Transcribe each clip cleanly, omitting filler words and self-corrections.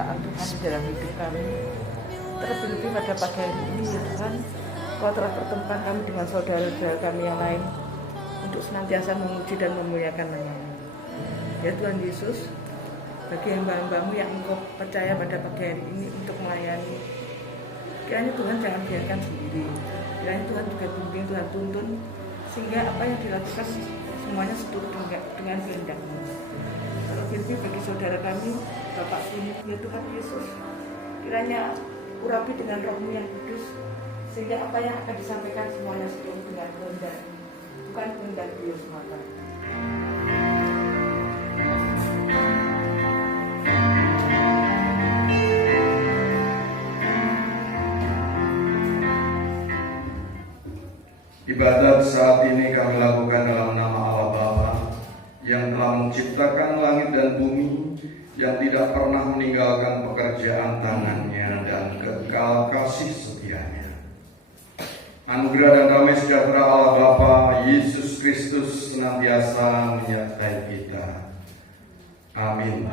penyertaan Tuhan di dalam hidup kami. Terlebih pada pagi hari ini ya Tuhan, Kau telah pertemukan kami dengan saudara-saudara kami yang lain untuk senantiasa memuji dan memuliakan nama-Mu. Ya Tuhan Yesus, bagi hamba-hamba-Mu yang Engkau percaya pada pagi hari ini untuk melayani, kiranya Tuhan jangan biarkan sendiri. Kiranya Tuhan juga bimbing, Tuhan tuntun, sehingga apa yang dilakukan semuanya seturut dengan kehendak-Mu. Terlebih bagi saudara kami, Bapak Philip, ya Tuhan Yesus, kiranya urapi dengan Roh-Mu yang kudus, sehingga apa yang akan disampaikan semuanya seturut dengan kehendak-Mu, bukan kehendak beliau semata. Ibadat saat ini kami lakukan dalam nama Allah Bapa yang telah menciptakan langit dan bumi, yang tidak pernah meninggalkan pekerjaan tangannya dan kekal kasih setianya. Anugerah dan damai sejahtera Allah Bapa, Yesus Kristus senantiasa menyertai kita. Amin.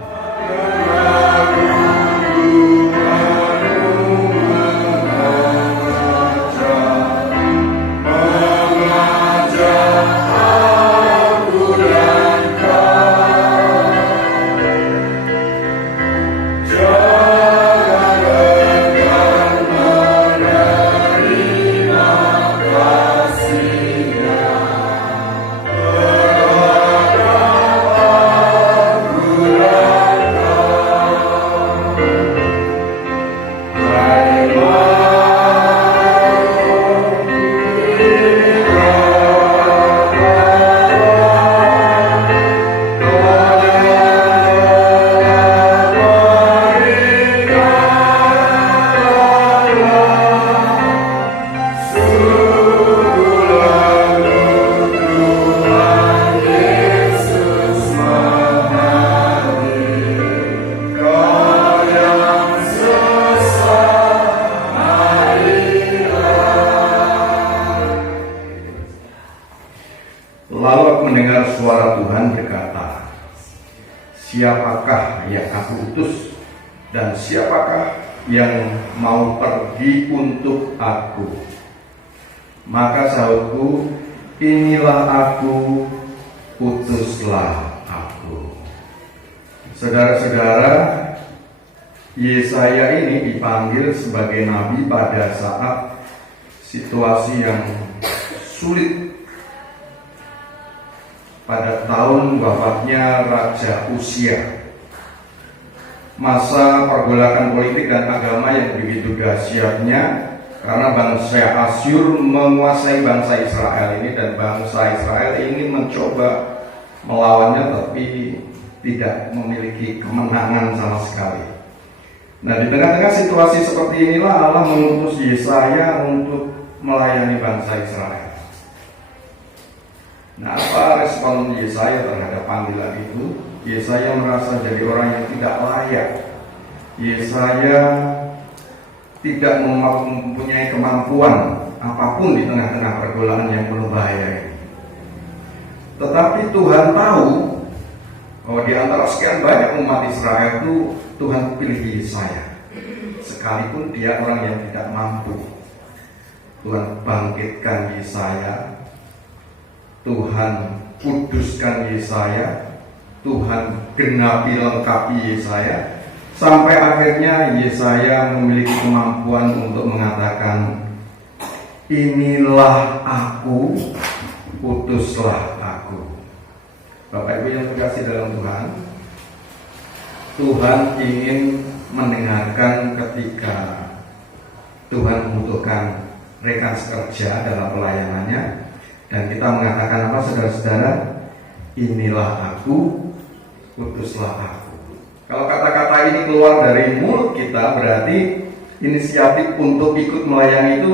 Lalu aku mendengar suara Tuhan berkata, "Siapakah yang aku utus, dan siapakah yang mau pergi untuk aku?" Maka sahutku, "Inilah aku, utuslah aku." Saudara-saudara, Yesaya ini dipanggil sebagai nabi pada saat situasi yang sulit. Pada tahun wafatnya Raja Uzia, masa pergolakan politik dan agama yang begitu dahsyatnya karena bangsa Asyur menguasai bangsa Israel ini, dan bangsa Israel ingin mencoba melawannya tapi tidak memiliki kemenangan sama sekali. Nah, di tengah-tengah situasi seperti inilah Allah mengutus Yesaya untuk melayani bangsa Israel. Nah, apa respon Yesaya terhadap panggilan itu? Yesaya merasa jadi orang yang tidak layak. Yesaya tidak mempunyai kemampuan apapun di tengah-tengah pergolakan yang penuh bahaya ini. Tetapi Tuhan tahu bahwa di antara sekian banyak umat Israel itu Tuhan pilih Yesaya, sekalipun dia orang yang tidak mampu. Tuhan bangkitkan Yesaya, Tuhan kuduskan Yesaya, Tuhan genapi lengkapi Yesaya, sampai akhirnya Yesaya memiliki kemampuan untuk mengatakan, "Inilah aku, utuslah aku." Bapak Ibu yang terkasih dalam Tuhan, Tuhan ingin mendengarkan ketika Tuhan membutuhkan rekan sekerja dalam pelayanannya. Dan kita mengatakan apa, saudara-saudara? "Inilah aku, utuslah aku." Kalau kata-kata ini keluar dari mulut kita, berarti inisiatif untuk ikut melayani itu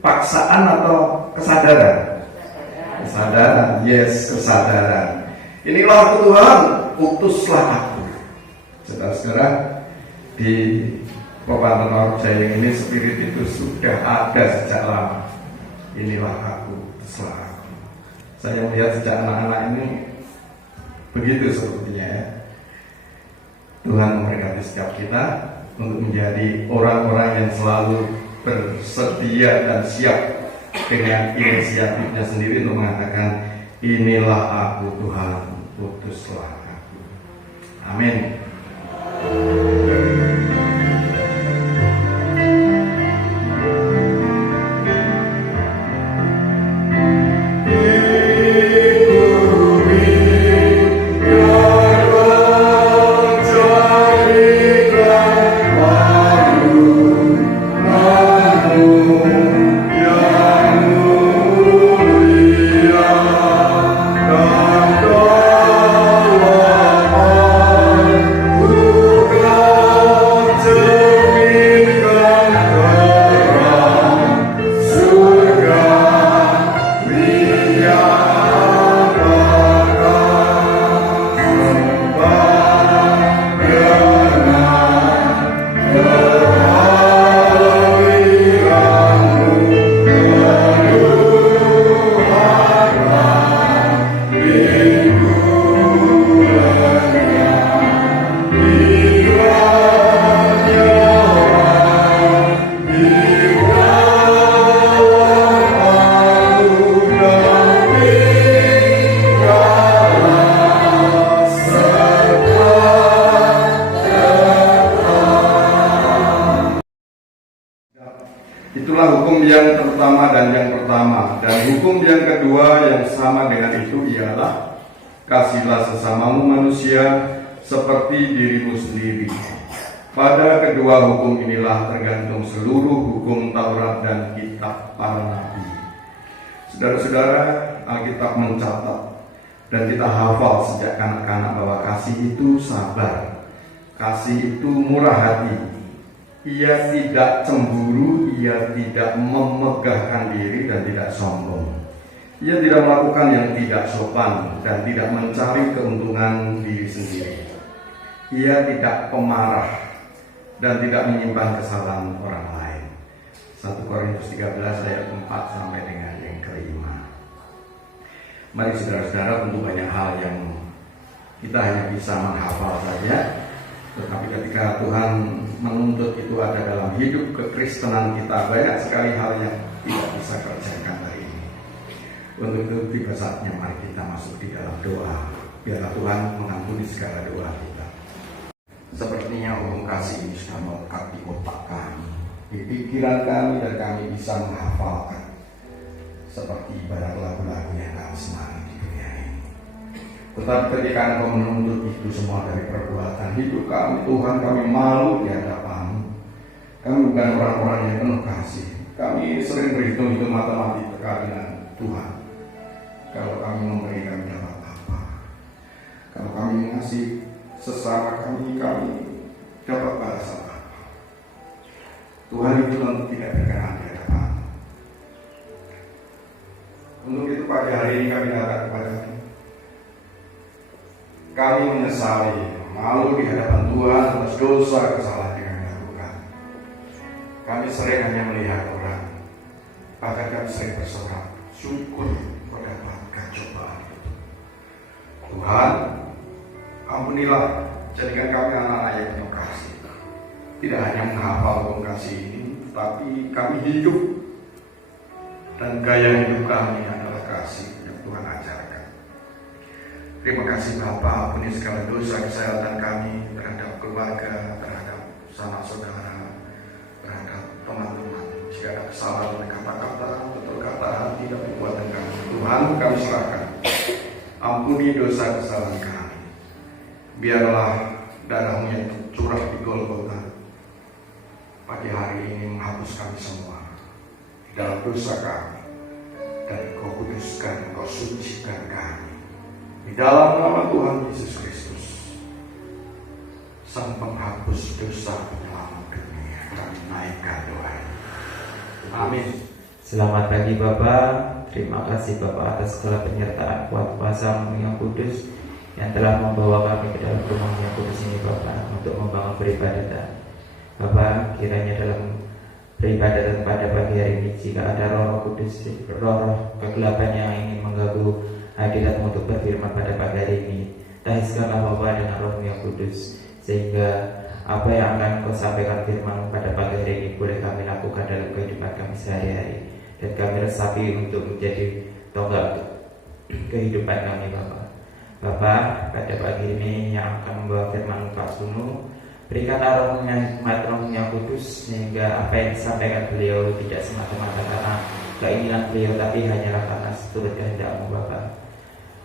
paksaan atau kesadaran? Kesadaran, yes, kesadaran. "Inilah aku Tuhan, utuslah aku." Saudara-saudara, di Pepantun Jaya ini spirit itu sudah ada sejak lama. "Inilah aku, utuslah aku." Saya melihat sejak anak-anak ini begitu sepertinya ya. Tuhan memberkati setiap kita untuk menjadi orang-orang yang selalu bersedia dan siap dengan inisiatifnya sendiri untuk mengatakan, inilah aku Tuhan, putuslah aku. Amin. Itulah hukum yang pertama dan yang pertama. Dan hukum yang kedua yang sama dengan itu ialah, kasihlah sesamamu manusia seperti dirimu sendiri. Pada kedua hukum inilah tergantung seluruh hukum Taurat dan kitab para nabi. Saudara-saudara, Alkitab mencatat dan kita hafal sejak kanak-kanak bahwa kasih itu sabar, kasih itu murah hati. Ia tidak cemburu, ia tidak memegahkan diri dan tidak sombong. Ia tidak melakukan yang tidak sopan dan tidak mencari keuntungan diri sendiri. Ia tidak pemarah dan tidak menyimpan kesalahan orang lain. 1 Korintus 13 ayat 4 sampai dengan yang kelima. Mari saudara-saudara, tentu banyak hal yang kita hanya bisa menghafal saja. Tetapi ketika Tuhan menuntut itu ada dalam hidup kekristenan kita, banyak sekali hal yang tidak bisa kerjakan hari ini. Untuk itu tiba saatnya mari kita masuk di dalam doa. Biarlah Tuhan mengampuni segala doa kita. Sepertinya hukum kasih ini sudah melekat di otak kami, di pikiran kami, dan kami bisa menghafalkan seperti ibarat lagu-lagu yang kami senangi di dunia ini. Tetapi ketika Engkau menuntut itu semua dari perbuatan hidup kami, Tuhan, kami malu di hadapan-Mu. Kami bukan orang-orang yang penuh kasih. Kami sering berhitung-hitung matematika dengan Tuhan. Kalau kami memberi, kami dapat apa? Kalau kami mengasihi sesama kami dapat balasan apa? Tuhan itu tentu tidak berkenan di hadapan-Mu. Untuk itu pagi hari ini kami datang kepada-Mu. Kami menyesali, malu di hadapan Tuhan atas dosa kesalahan yang kami lakukan. Kami sering hanya melihat orang, bahkan kami sering bersorak, syukur mendapatkan cobaan itu. Tuhan, ampunilah, jadikan kami anak-anak yang penuh kasih. Tidak hanya menghafal hukum kasih ini, tapi kami hidup, dan gaya hidup kami adalah kasih yang Tuhan ajarkan. Terima kasih Bapa, ampuni segala dosa kesalahan kami terhadap keluarga, terhadap sanak saudara, terhadap teman-teman. Jika ada kesalahan oleh kata-kata, betul kata hati dan perbuatan kami, Tuhan kami serahkan. Ampuni dosa kesalahan kami. Biarlah darah-Mu yang curah di Golgota pagi hari ini menghapus kami semua dalam dosa kami, dan Kau kuduskan, Kau sucikan kami. Di dalam nama Tuhan Yesus Kristus, Sang Penghapus dosa penyelamat dunia, kami naikkan doa. Amin. Selamat pagi Bapak. Terima kasih Bapak atas segala penyertaan kuat kuasa-Mu yang kudus yang telah membawa kami ke dalam rumah yang kudus ini Bapak, untuk membangun peribadatan. Bapak, kiranya dalam peribadatan pada pagi hari ini, jika ada roh kudus, roh kegelapan yang ingin mengganggu hadirat-Mu untuk berfirman pada pagi hari ini, tahiskanlah Bapak dengan roh yang kudus, sehingga apa yang akan Kau sampaikan firman pada pagi hari ini boleh kami lakukan dalam kehidupan kami sehari-hari, dan kami resapi untuk menjadi tonggak kehidupan kami Bapa. Pada pagi ini yang akan membawa firman Pak Sunu, berikan Roh-Nya Kudus, sehingga apa yang disampaikan beliau tidak semata-mata karena keinginan beliau, tapi hanyalah karena seturut kehendak-Mu Bapa.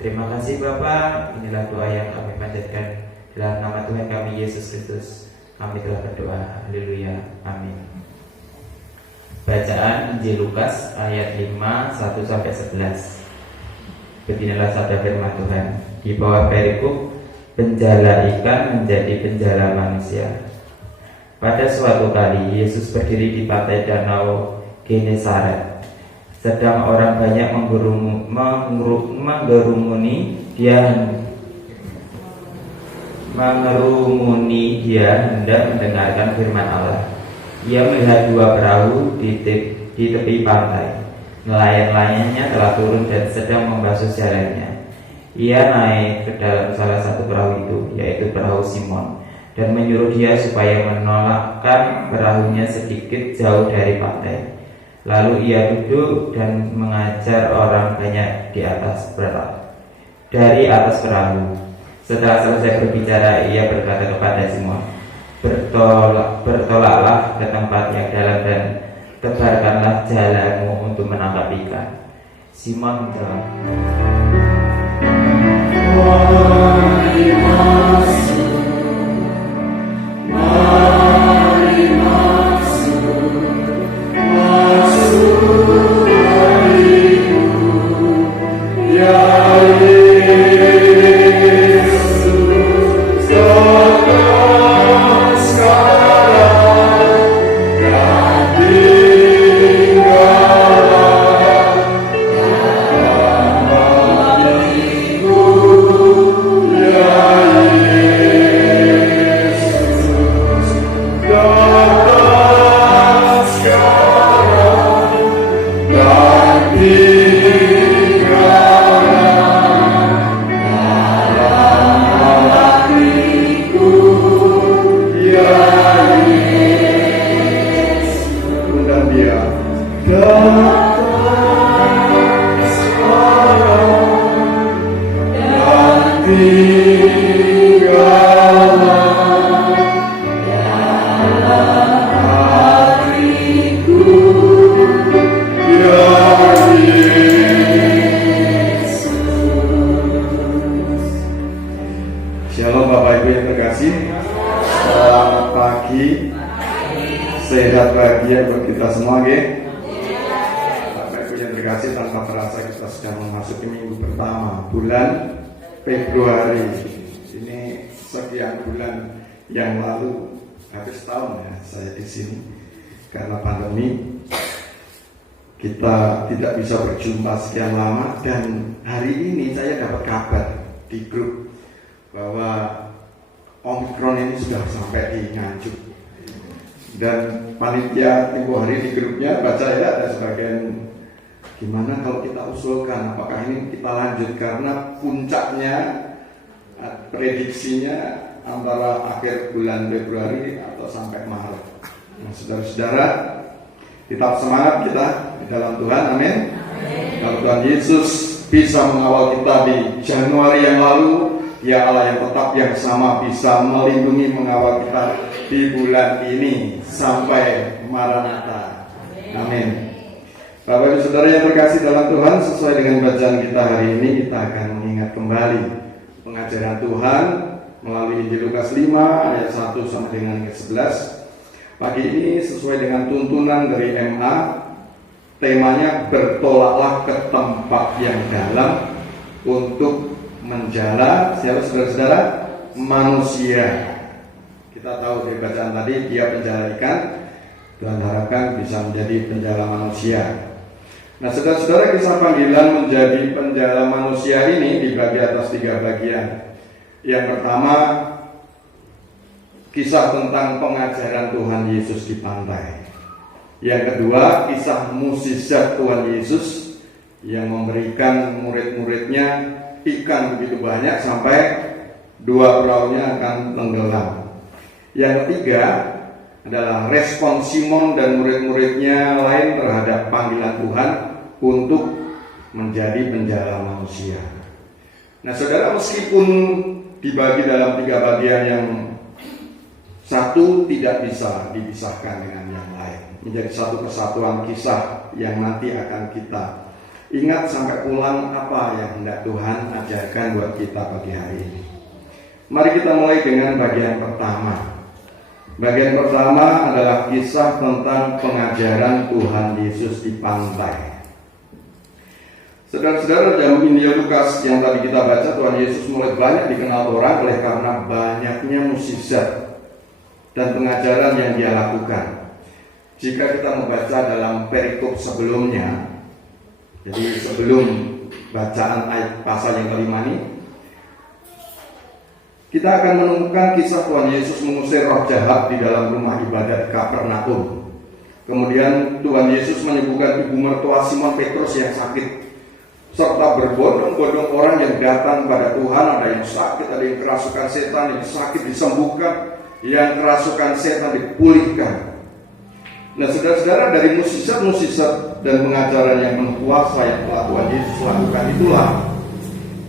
Terima kasih Bapa. Inilah doa yang kami panjatkan dalam nama Tuhan kami Yesus Kristus. Kami telah berdoa. Haleluya. Amin. Bacaan Injil Lukas ayat 5 1-11. Beginilah sabda firman Tuhan. Di bawah perikop penjala ikan menjadi penjala manusia. Pada suatu kali Yesus berdiri di pantai danau Genesaret. Sedang orang banyak mengerumuni dia hendak mendengarkan firman Allah. Ia melihat dua perahu di tepi pantai. Nelayan-nelayannya telah turun dan sedang membasuh jalannya. Ia naik ke dalam salah satu perahu itu, yaitu perahu Simon, dan menyuruh dia supaya menolakkan perahunya sedikit jauh dari pantai. Lalu ia duduk dan mengajar orang banyak dari atas perahu. Setelah selesai berbicara, ia berkata kepada Simon, bertolaklah ke tempat yang dalam dan tebarkanlah jalanmu untuk menangkap ikan. Simon menjawab, mari masuk harimu, ya Yesus, datang sekarang dan tinggallah dalam hatiku, ya Yesus, datang sekarang dan tinggallah dalam hatiku, ya Yesus. Undang dia, datang sekarang dan tinggallah dalam hatiku, ya Yesus. Shalom Bapak Ibu yang terkasih. Selamat pagi. Sehat bahagia buat kita semua, nggih. Bapak Ibu yang terkasih, tanpa terasa kita sudah memasuki minggu pertama bulan Februari. Ini sekian bulan yang lalu, habis tahun ya saya di sini karena pandemi. Kita tidak bisa berjumpa sekian lama, dan hari ini saya dapat kabar di grup bahwa Omikron ini sudah sampai di Nganjuk. Dan panitia tempo hari di grupnya baca ya, ada sebagian, gimana kalau kita usulkan apakah ini kita lanjut, karena puncaknya prediksinya antara akhir bulan Februari atau sampai Maret. Nah, saudara-saudara, tetap semangat kita di dalam Tuhan, amin. Kalau Tuhan Yesus bisa mengawal kita di Januari yang lalu, Dia Allah yang tetap yang sama bisa melindungi mengawal kita di bulan ini sampai Maranatha, amin. Bapak Ibu Saudara yang terkasih dalam Tuhan, sesuai dengan bacaan kita hari ini, kita akan mengingat kembali pengajaran Tuhan melalui Injil Lukas 5 ayat 1 sampai dengan ayat 11. Pagi ini sesuai dengan tuntunan dari MA, temanya bertolaklah ke tempat yang dalam untuk menjala siapa saudara-saudara? Manusia. Kita tahu dari bacaan tadi dia penjala ikan, dan harapkan bisa menjadi penjala manusia. Nah, saudara-saudara, kisah panggilan menjadi penjala manusia ini dibagi atas 3 bagian. Yang pertama, kisah tentang pengajaran Tuhan Yesus di pantai. Yang kedua, kisah mukjizat Tuhan Yesus yang memberikan murid-muridnya ikan begitu banyak sampai 2 perahunya akan tenggelam. Yang ketiga adalah respon Simon dan murid-muridnya lain terhadap panggilan Tuhan untuk menjadi penjala manusia. Nah saudara, meskipun dibagi dalam 3 bagian, yang satu tidak bisa dipisahkan dengan yang lain, menjadi satu kesatuan kisah yang nanti akan kita ingat sampai pulang apa yang hendak Tuhan ajarkan buat kita pagi hari ini. Mari kita mulai dengan bagian pertama. Bagian pertama adalah kisah tentang pengajaran Tuhan Yesus di pantai. Saudara-saudara, dalam Injil Lukas yang tadi kita baca, Tuhan Yesus mulai banyak dikenal orang oleh karena banyaknya mukjizat dan pengajaran yang dia lakukan. Jika kita membaca dalam perikop sebelumnya, jadi sebelum bacaan ayat pasal yang kelima ini, kita akan menemukan kisah Tuhan Yesus mengusir roh jahat di dalam rumah ibadat Kapernaum. Kemudian Tuhan Yesus menyembuhkan ibu mertua Simon Petrus yang sakit, serta berbondong-bondong orang yang datang pada Tuhan. Ada yang sakit, ada yang kerasukan setan, yang sakit disembuhkan, yang kerasukan setan dipulihkan. Nah saudara-saudara, dari mukjizat-mukjizat dan pengajaran yang penuh kuasa yang telah Tuhan Yesus lakukan itulah,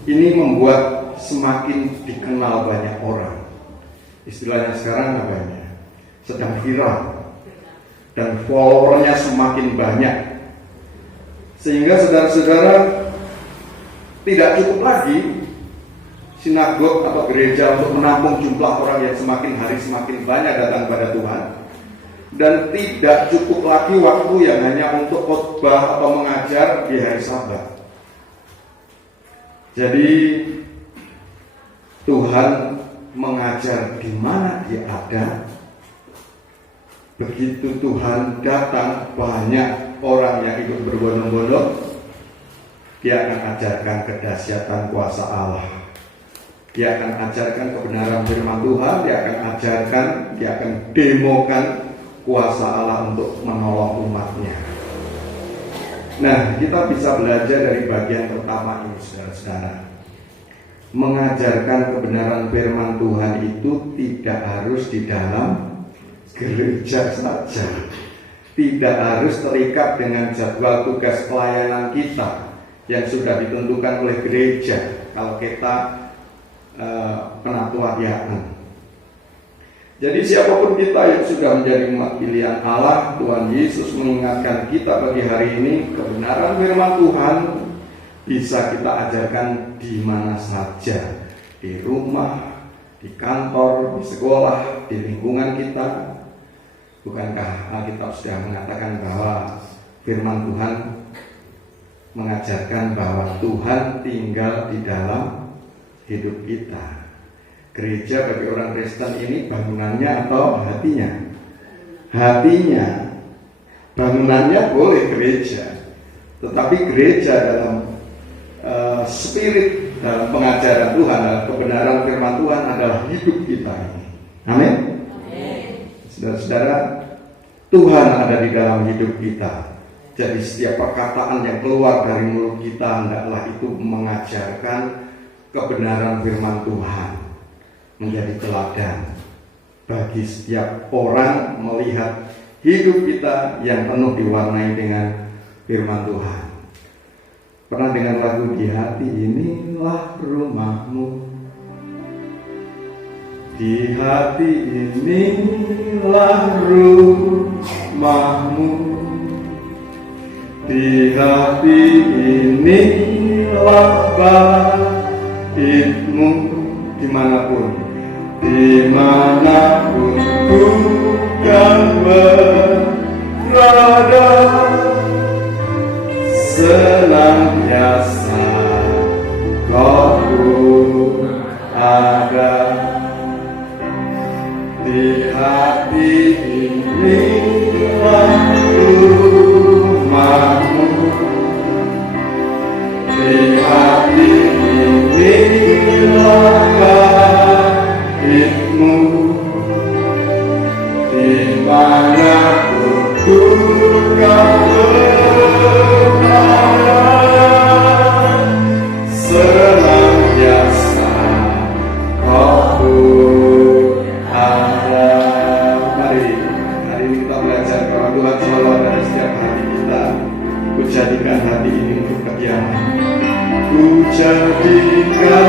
ini membuat semakin dikenal banyak orang. Istilahnya sekarang namanya sedang viral, dan followernya semakin banyak, sehingga saudara-saudara tidak cukup lagi sinagog atau gereja untuk menampung jumlah orang yang semakin hari semakin banyak datang pada Tuhan. Dan tidak cukup lagi waktu yang hanya untuk khotbah atau mengajar di hari Sabat. Jadi Tuhan mengajar di mana dia ada. Begitu Tuhan datang, banyak orang yang ikut berbondong-bondong. Dia akan ajarkan kedahsyatan kuasa Allah. Dia akan ajarkan kebenaran firman Tuhan. Dia akan demokan kuasa Allah untuk menolong umatnya. Nah, kita bisa belajar dari bagian pertama ini, saudara-saudara. Mengajarkan kebenaran firman Tuhan itu tidak harus di dalam gereja saja. Tidak harus terikat dengan jadwal tugas pelayanan kita yang sudah ditentukan oleh gereja kalau kita penatua diaken. Jadi siapapun kita yang sudah menjadi umat pilihan Allah, Tuhan Yesus mengingatkan kita pagi hari ini, kebenaran firman Tuhan bisa kita ajarkan di mana saja, di rumah, di kantor, di sekolah, di lingkungan kita. Bukankah Alkitab sudah mengatakan bahwa firman Tuhan mengajarkan bahwa Tuhan tinggal di dalam hidup kita. Gereja bagi orang Kristen ini bangunannya atau hatinya? Hatinya. Bangunannya boleh gereja, tetapi gereja dalam spirit, dalam pengajaran Tuhan, dalam kebenaran firman Tuhan adalah hidup kita ini. Amin. Saudara-saudara, Tuhan ada di dalam hidup kita. Jadi setiap perkataan yang keluar dari mulut kita hendaklah itu mengajarkan kebenaran firman Tuhan, menjadi teladan bagi setiap orang melihat hidup kita yang penuh diwarnai dengan firman Tuhan. Pernah dengar lagu Di Hati Inilah Rumahmu? Di hati inilah rumahmu, di hati inilah baitmu, dimanapun ku kan berada, senantiasa kau ada. Di hati inilah rumahmu, di hati inilah baitmu, di mana ku kan berada, senantiasa kau ada. jadikan hati ini untuk kediaman. Ku jadikan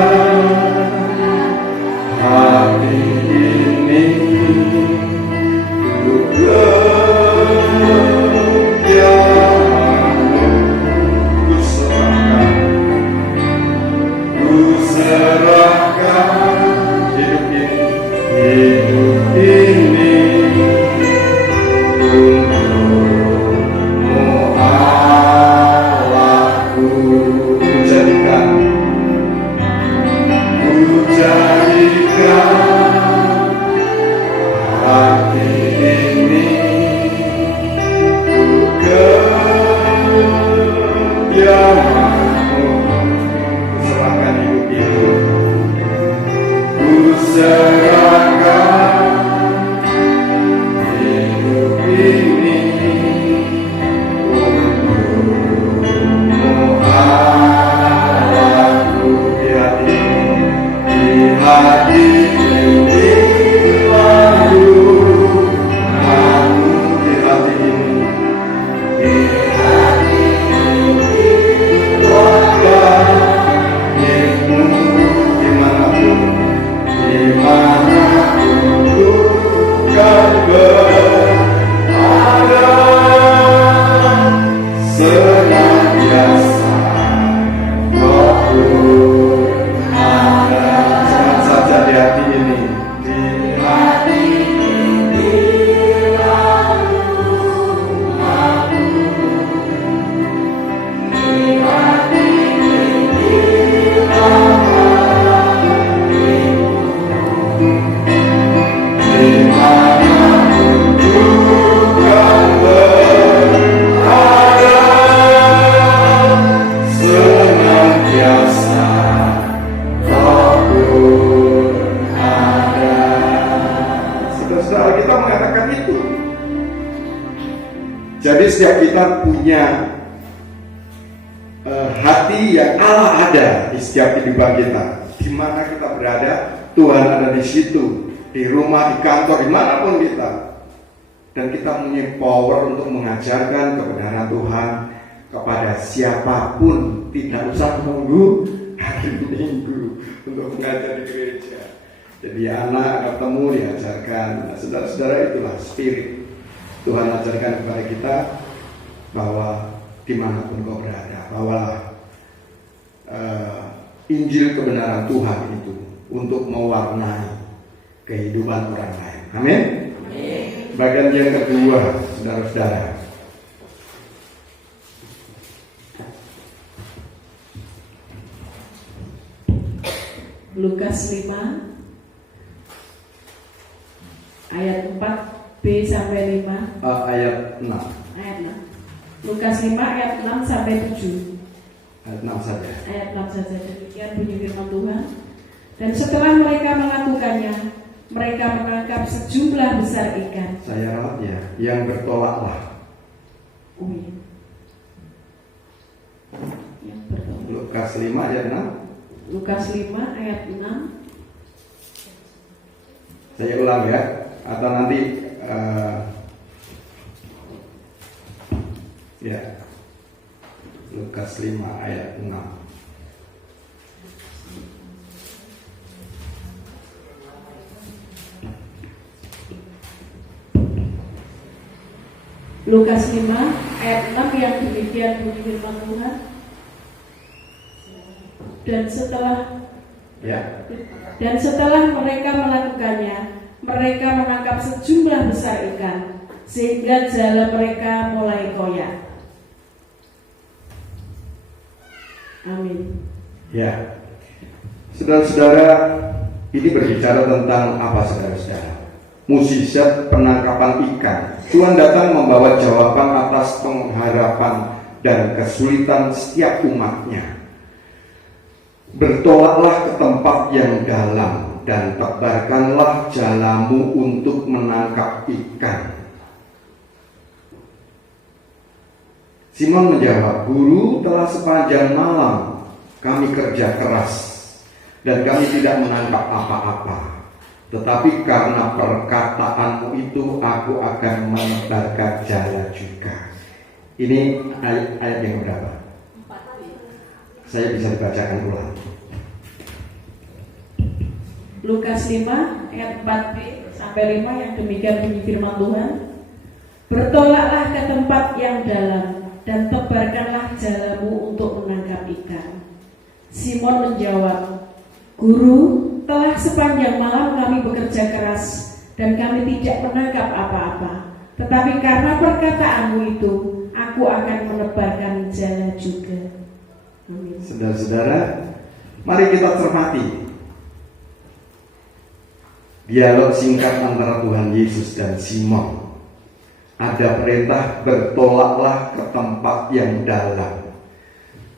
hati ini untuk kediaman-Mu. Ku serahkan hidup ini untukmu Allahku. Ku jadikan hati ini kediaman-Mu. Ku serahkan hidup ini, ku serahkan hidup ini untukmu Allahku. Di hati ini lalu aku di hati ini, di hati ini wajah Yesus dimanapun ku kan berada, senantiasa Rohku ada. Jangan saja di hati ini, di hati ini lalu aku, di hati ini dimanapun ku kan berada, senantiasa Rohku ada. Saudara-saudara, kita mengatakan itu. Jadi setiap kita punya hati yang Allah ada di setiap kehidupan kita. Di mana kita berada, Tuhan ada di situ. Di rumah, di kantor, dimanapun kita. Dan kita punya power untuk mengajarkan kebenaran Tuhan kepada siapapun. Tidak usah menunggu hari Minggu untuk mengajar di gereja. Jadi anak ketemu diajarkan. Nah, saudara-saudara, itulah spirit Tuhan ajarkan kepada kita, bahwa dimanapun kau berada, bawalah Injil kebenaran Tuhan itu untuk mewarnai kehidupan orang lain. Amin. Bagian yang kedua, saudara-saudara, Lukas 5 ayat 4b sampai 5. Ayat 6. Ayat 6. Lukas 5 ayat 6 sampai 7. Ayat 6 saja. Ayat 6 saja. Demikian bunyi firman Tuhan. Dan setelah mereka melakukannya, mereka menangkap sejumlah besar ikan. Saya rawat ya, yang bertolaklah. Oh iya. Yang bertolak. Lukas 5 ayat 6. Lukas 5 ayat 6. Saya ulang ya, atau nanti ya. Lukas 5 ayat 6. Lukas 5 ayat 6 yang demikian bunyi firman Tuhan. Dan setelah mereka melakukannya, mereka menangkap sejumlah besar ikan, sehingga jala mereka mulai koyak. Amin. Ya, saudara-saudara, ini berbicara tentang apa, saudara-saudara? Mukjizat penangkapan ikan. Tuhan datang membawa jawaban atas pengharapan dan kesulitan setiap umatnya. Bertolaklah ke tempat yang dalam dan tebarkanlah jalamu untuk menangkap ikan. Simon menjawab, Guru, telah sepanjang malam kami kerja keras dan kami tidak menangkap apa-apa. Tetapi karena perkataanmu itu aku akan menebarkan jala juga. Ini ayat yang berapa? Saya bisa dibacakan ulang. Lukas 5 ayat 4b sampai 5 yang demikian bunyi firman Tuhan. Bertolaklah ke tempat yang dalam dan tebarkanlah jalamu untuk menangkap ikan. Simon menjawab, Guru, telah sepanjang malam kami bekerja keras dan kami tidak menangkap apa-apa. Tetapi karena perkataanmu itu, aku akan menebarkan jala juga. Amin. Saudara-saudara, mari kita cermati dialog singkat antara Tuhan Yesus dan Simon. Ada perintah bertolaklah ke tempat yang dalam.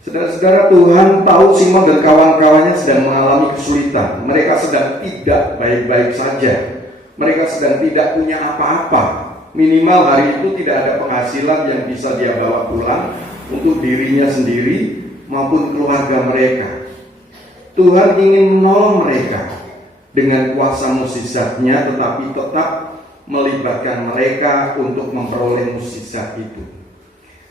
Saudara-saudara, Tuhan tahu Simon dan kawan-kawannya sedang mengalami kesulitan. Mereka sedang tidak baik-baik saja. Mereka sedang tidak punya apa-apa. Minimal hari itu tidak ada penghasilan yang bisa dia bawa pulang untuk dirinya sendiri maupun keluarga mereka. Tuhan ingin menolong mereka dengan kuasa mukjizatnya, tetapi tetap melibatkan mereka untuk memperoleh mukjizat itu.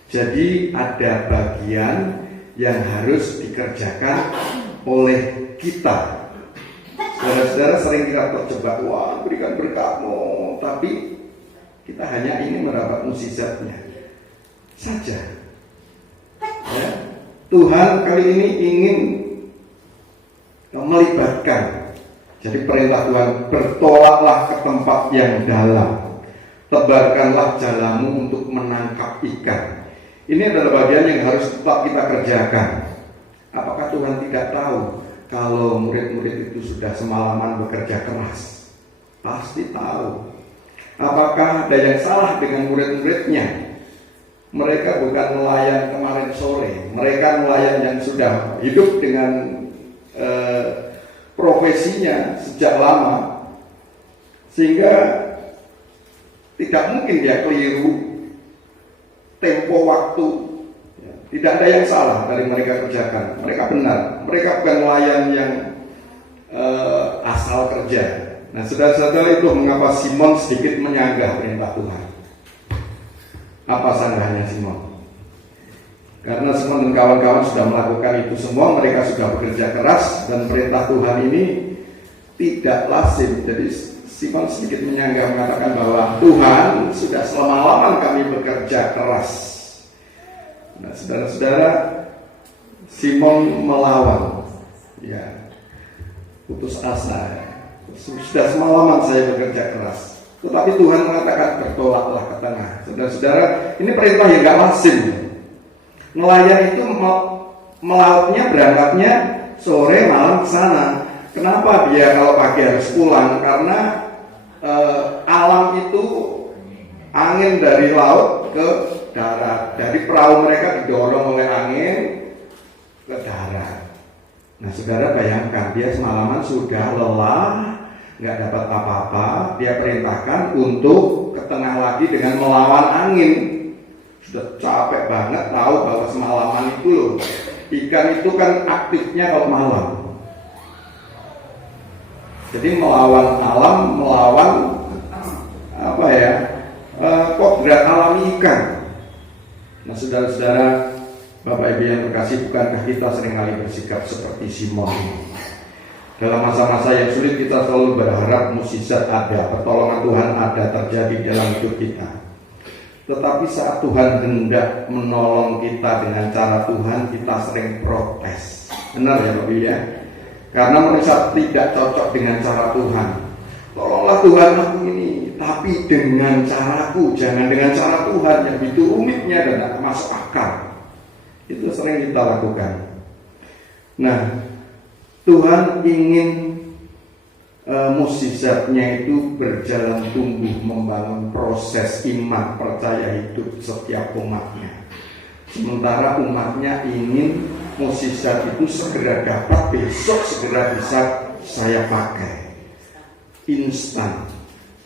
Jadi ada bagian yang harus dikerjakan oleh kita. Saudara-saudara, sering kita terjebak, wah berikan berkat-Mu, tapi kita hanya ingin mendapat mukjizatnya saja. Ya. Tuhan kali ini ingin melibatkan. Jadi perintah Tuhan, bertolaklah ke tempat yang dalam, tebarkanlah jalamu untuk menangkap ikan. Ini adalah bagian yang harus tetap kita kerjakan. Apakah Tuhan tidak tahu kalau murid-murid itu sudah semalaman bekerja keras? Pasti tahu. Apakah ada yang salah dengan murid-muridnya? Mereka bukan nelayan kemarin sore. Mereka nelayan yang sudah hidup dengan profesinya sejak lama, sehingga tidak mungkin dia keliru tempo waktu. Tidak ada yang salah dari mereka kerjakan. Mereka benar. Mereka bukan nelayan yang asal kerja. Nah, saudara-saudara, itu mengapa Simon sedikit menyanggah perintah Tuhan. Apa sanggahnya Simon? Karena Simon dan kawan-kawan sudah melakukan itu semua, mereka sudah bekerja keras, dan perintah Tuhan ini tidak lazim. Jadi Simon sedikit menyanggah, mengatakan bahwa Tuhan sudah selama-lama kami bekerja keras. Nah, saudara-saudara, Simon melawan, ya, putus asa. Sudah semalaman saya bekerja keras, tetapi Tuhan mengatakan bertolaklah ke tengah. Saudara-saudara, ini perintah yang gak lazim. Nelayan itu melautnya, berangkatnya sore malam ke sana. Kenapa dia kalau pagi harus pulang? Karena alam itu angin dari laut ke darat, dari perahu mereka didorong oleh angin ke darat. Nah, saudara bayangkan, dia semalaman sudah lelah, nggak dapat apa-apa. Dia perintahkan untuk ke tengah lagi dengan melawan angin. Sudah capek banget, tahu bahwa semalaman itu loh, ikan itu kan aktifnya kalau malam. Jadi melawan alam, melawan kodrat alami ikan. Nah, saudara-saudara, Bapak Ibu yang terkasih, bukankah kita seringkali bersikap seperti Simon? Dalam masa-masa yang sulit kita selalu berharap mukjizat ada, pertolongan Tuhan ada terjadi dalam hidup kita. Tetapi saat Tuhan hendak menolong kita dengan cara Tuhan, kita sering protes. Benar ya Bapak ya? Karena merasa tidak cocok dengan cara Tuhan. Tolonglah Tuhan aku ini, tapi dengan caraku, jangan dengan cara Tuhan yang begitu rumitnya dan tidak masuk akal. Itu sering kita lakukan. Nah, Tuhan ingin mukjizatnya itu berjalan tumbuh, membangun proses iman percaya hidup setiap umatnya. Sementara umatnya ingin mukjizat itu segera dapat, besok segera bisa saya pakai instan.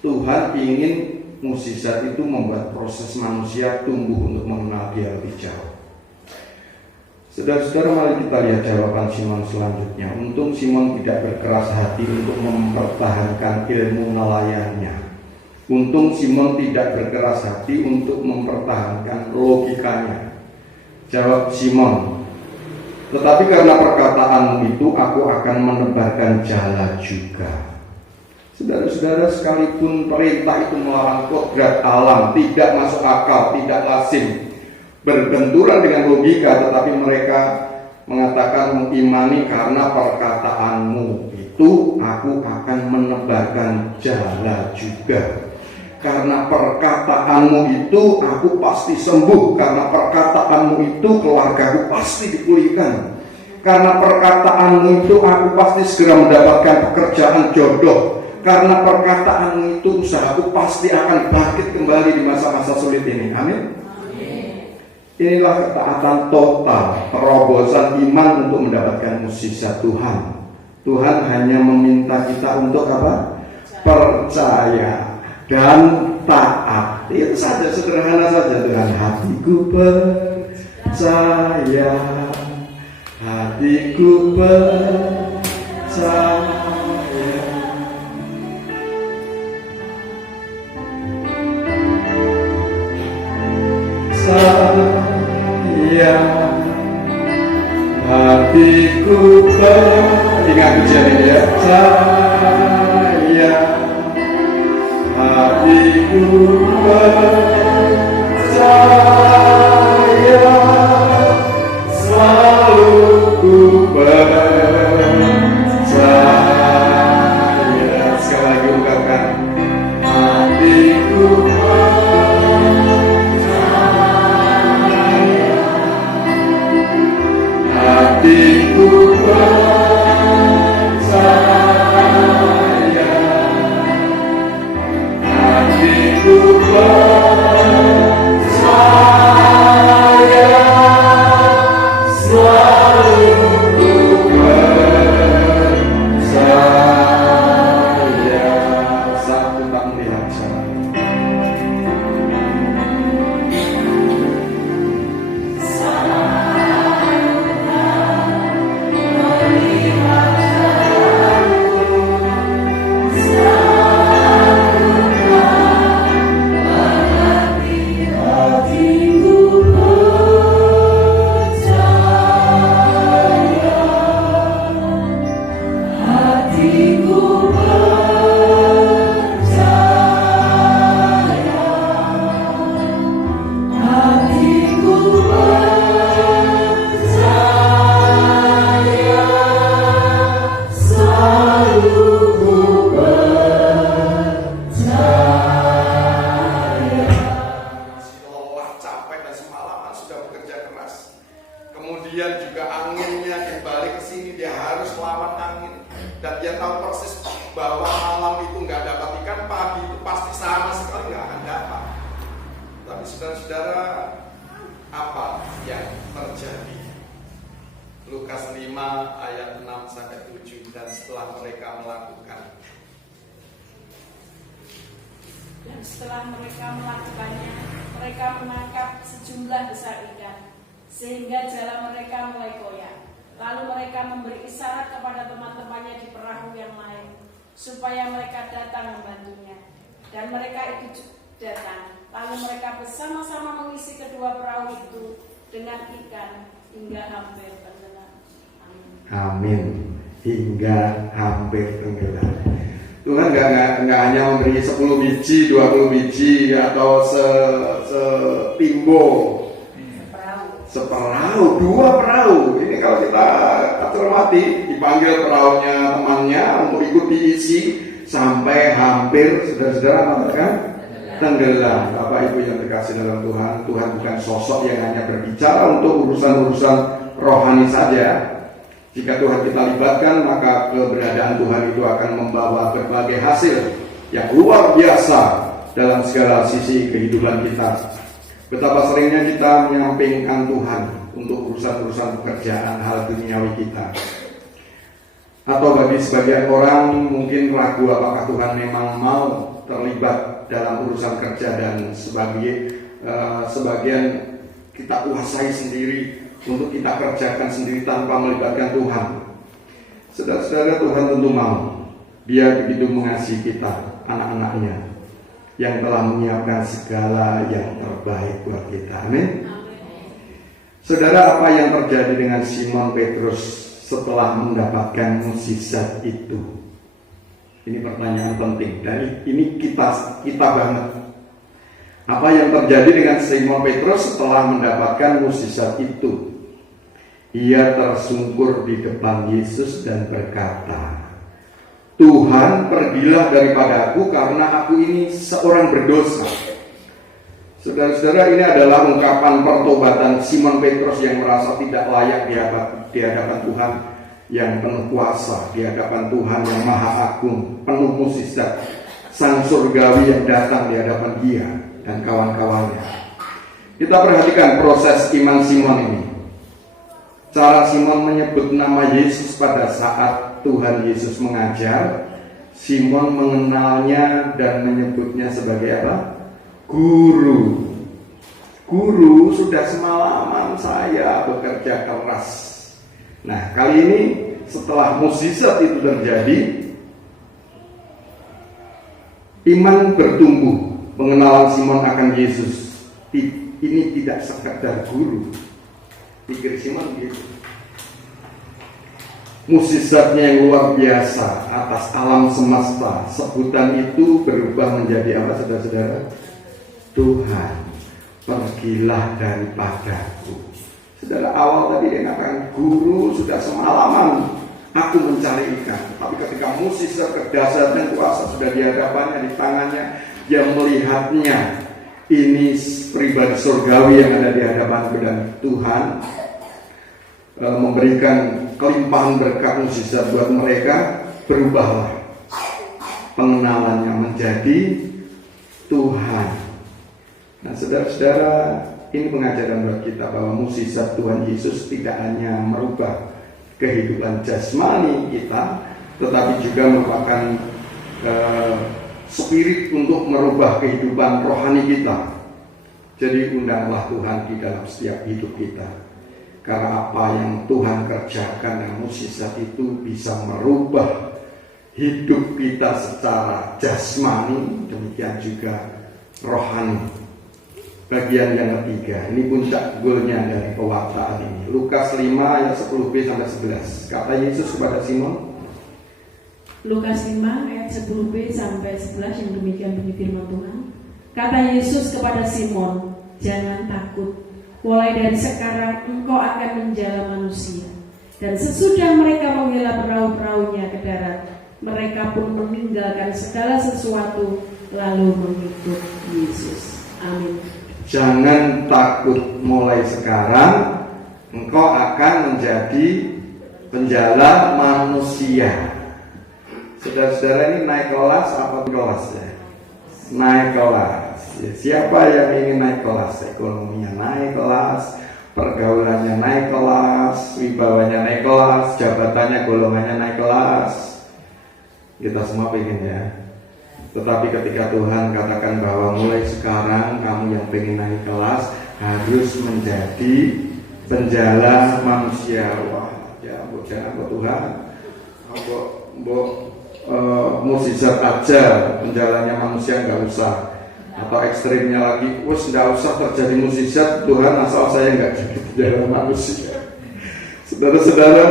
Tuhan ingin mukjizat itu membuat proses manusia tumbuh untuk mengenal Dia lebih jauh. Saudara-saudara, mari kita lihat jawaban Simon selanjutnya. Untung Simon tidak berkeras hati untuk mempertahankan ilmu nelayannya. Untung Simon tidak berkeras hati untuk mempertahankan logikanya. Jawab Simon, tetapi karena perkataanmu itu aku akan menebarkan jala juga. Saudara-saudara, sekalipun perintah itu melarang kodrat alam, tidak masuk akal, tidak lazim, berbenturan dengan logika, tetapi mereka mengatakan mengimani karena perkataanmu itu aku akan menebarkan jala juga. Karena perkataanmu itu aku pasti sembuh. Karena perkataanmu itu keluargaku pasti dipulihkan. Karena perkataanmu itu aku pasti segera mendapatkan pekerjaan jodoh. Karena perkataanmu itu usahaku pasti akan bangkit kembali di masa-masa sulit ini. Amin. Inilah ketaatan total, terobosan iman untuk mendapatkan mukjizat Tuhan. Tuhan hanya meminta kita untuk apa? Percaya dan taat. Itu saja, sederhana saja. Tuhan, hatiku percaya, hatiku percaya. Saya, hatiku ingat ujian ini ya. Saya, hatiku percaya, selalu ku percaya. Sekali lagi ungkapkan, hatiku percaya, hatiku percaya, hatiku percaya, selalu ku percaya. Satu tak melihat jalan. Kemudian juga anginnya dibalik ke sini, dia harus melawan angin. Dan dia tahu persis bahwa malam itu nggak dapat ikan, pagi itu pasti sama sekali nggak akan dapat. Tapi saudara-saudara, apa yang terjadi? Lukas 5 ayat 6-7. Dan setelah mereka melakukan, melakukannya, mereka menangkap sejumlah besar ikan, sehingga jala mereka mulai goyah. Lalu mereka memberi isyarat kepada teman-temannya di perahu yang lain, supaya mereka datang membantunya. Dan mereka itu datang. Lalu mereka bersama-sama mengisi kedua perahu itu dengan ikan hingga hampir tenggelam. Amin. Hingga hampir tenggelam. Tuhan nggak hanya memberi 10 biji, 20 biji atau setimbo, seperahu, 2 perahu. Ini kalau kita cermati, dipanggil perahunya temannya untuk ikut diisi sampai hampir, saudara-saudara mengatakan tenggelam. Bapak Ibu yang terkasih dalam Tuhan, Tuhan bukan sosok yang hanya berbicara untuk urusan-urusan rohani saja. Jika Tuhan kita libatkan, maka keberadaan Tuhan itu akan membawa berbagai hasil yang luar biasa dalam segala sisi kehidupan kita. Betapa seringnya kita menyampingkan Tuhan untuk urusan-urusan pekerjaan, hal duniawi kita. Atau bagi sebagian orang mungkin ragu apakah Tuhan memang mau terlibat dalam urusan kerja, dan sebagian kita kuasai sendiri untuk kita kerjakan sendiri tanpa melibatkan Tuhan. Saudara-saudara, Tuhan tentu mau. Dia begitu mengasihi kita, anak-anaknya. yang telah menyiapkan segala yang terbaik buat kita. Amin. Saudara, apa yang terjadi dengan Simon Petrus setelah mendapatkan mukjizat itu? Ini pertanyaan penting dan ini kita banget. Apa yang terjadi dengan Simon Petrus setelah mendapatkan mukjizat itu? Ia tersungkur di depan Yesus dan berkata, Tuhan, pergilah daripadaku karena aku ini seorang berdosa. Saudara-saudara, ini adalah ungkapan pertobatan Simon Petrus yang merasa tidak layak di hadapan Tuhan yang penuh kuasa, di hadapan Tuhan yang maha agung, penuh mukjizat, Sang Surgawi yang datang di hadapan dia dan kawan-kawannya. Kita perhatikan proses iman Simon ini. Cara Simon menyebut nama Yesus pada saat Tuhan Yesus mengajar. Simon mengenalnya dan menyebutnya sebagai apa? Guru. Guru, sudah semalaman saya bekerja keras. Nah, kali ini setelah mukjizat itu terjadi, iman bertumbuh. Pengenalan Simon akan Yesus ini tidak sekedar guru. Pikir Simon gitu. Mukjizatnya yang luar biasa atas alam semesta. Sebutan itu berubah menjadi apa, saudara-saudara? Tuhan, pergilah daripadaku. Saudara, awal tadi dia katakan, guru, sudah semalaman aku mencari ikan. Tapi ketika mukjizat kedahsyatan kuasa sudah di hadapannya, di tangannya, dia melihatnya. Ini pribadi surgawi yang ada di hadapanku, dan Tuhan memberikan kelimpahan berkat mukjizat buat mereka. Berubahlah pengenalannya menjadi Tuhan. Nah, saudara-saudara, ini pengajaran buat kita bahwa mukjizat Tuhan Yesus tidak hanya merubah kehidupan jasmani kita, tetapi juga merupakan spirit untuk merubah kehidupan rohani kita. Jadi undanglah Tuhan di dalam setiap hidup kita, karena apa yang Tuhan kerjakan dan mukjizat itu bisa merubah hidup kita secara jasmani, demikian juga rohani. Bagian yang ketiga, ini puncak goalnya dari pewartaan ini. Lukas 5 ayat 10b sampai 11. Kata Yesus kepada Simon. Lukas 5 ayat 10b sampai 11 yang demikian bunyi firman Tuhan. Kata Yesus kepada Simon, jangan takut. Mulai dari sekarang engkau akan menjala manusia. Dan sesudah mereka menghela perahu-perahunya ke darat, mereka pun meninggalkan segala sesuatu lalu mengikut Yesus. Amin. Jangan takut, mulai sekarang engkau akan menjadi penjala manusia. Saudara-saudara, ini naik kelas apa kelas ya? Naik kelas. Ya, siapa yang ingin naik kelas? Ekonominya naik kelas, pergaulannya naik kelas, wibawanya naik kelas, jabatannya, golongannya naik kelas. Kita semua pengen ya. Tetapi ketika Tuhan katakan bahwa mulai sekarang kamu yang pengen naik kelas harus menjadi penjala manusia. Wah, ya jangan kok Tuhan, mukjizat aja, penjalanya manusia nggak usah. Atau ekstrimnya lagi, nggak usah terjadi mukjizat Tuhan asal saya nggak jadi penjala manusia. Saudara-saudara,